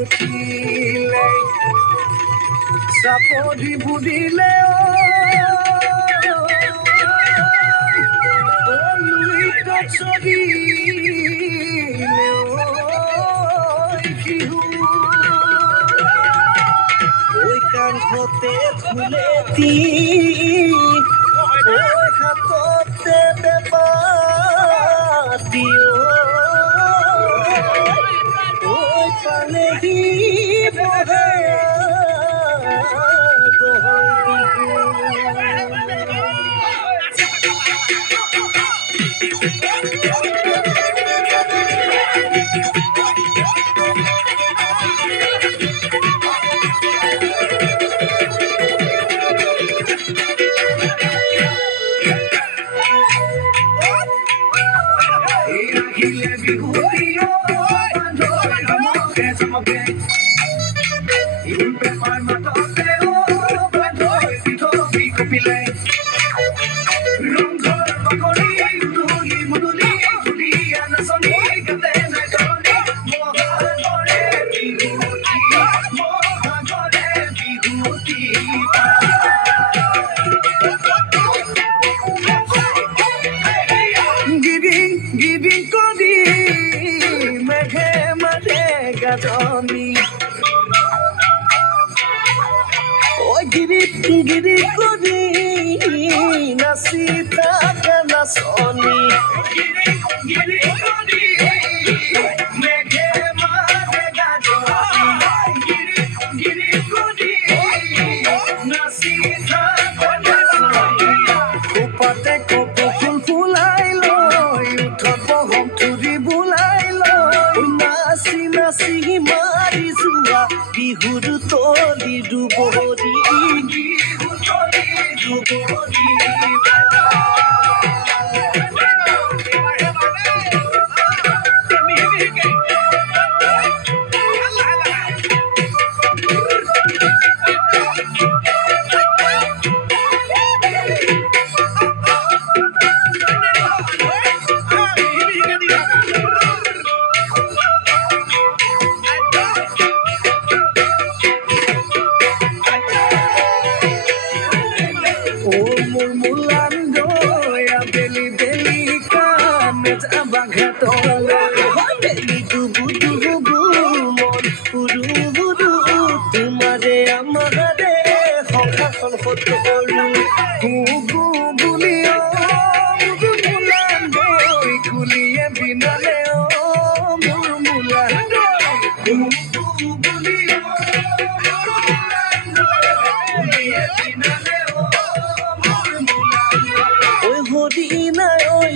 উঠিলে চাপৰি বুদিলে চৰিলে ঐ কান্ধতে ফুলেতি ঐ হাততে বেপাতি ঐ পালেহি বহে গিরি করি নাচি থাকে নাচনি গিরি করি মেঘে মাঘে গাজনি গিরি করি নাচি থাকে নাচনি উপতে কপু ফুল ফুলাই লৈ উঠত বহম তুৰি বুলাই লৈ নাচি নাচি মাৰি যোৱা বিহুৰ তলি ডুবৰি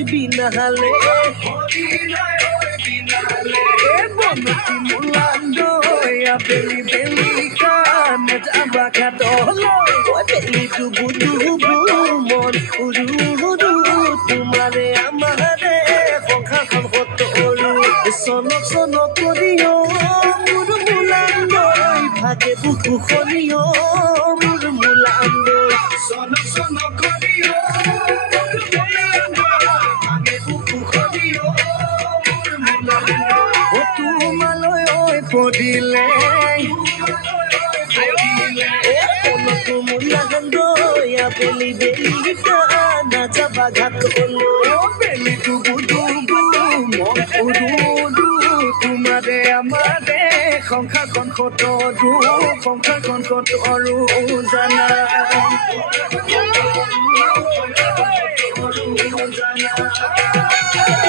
Binale, bonoti mulando, ya beli beli kamet abakadolo, beli dubu dubu mon udu udu, tumare amare, fongha kon hotoru, sono sono koriyo, muru mulando, bhage buku kholiyo, muru mulando, sono sono koriyo. Podile ya beli beli kana jabaghatolo beli dubu dubu mon udu tumare amare khongkha kon khotoru khongkha kon khotoru jana jana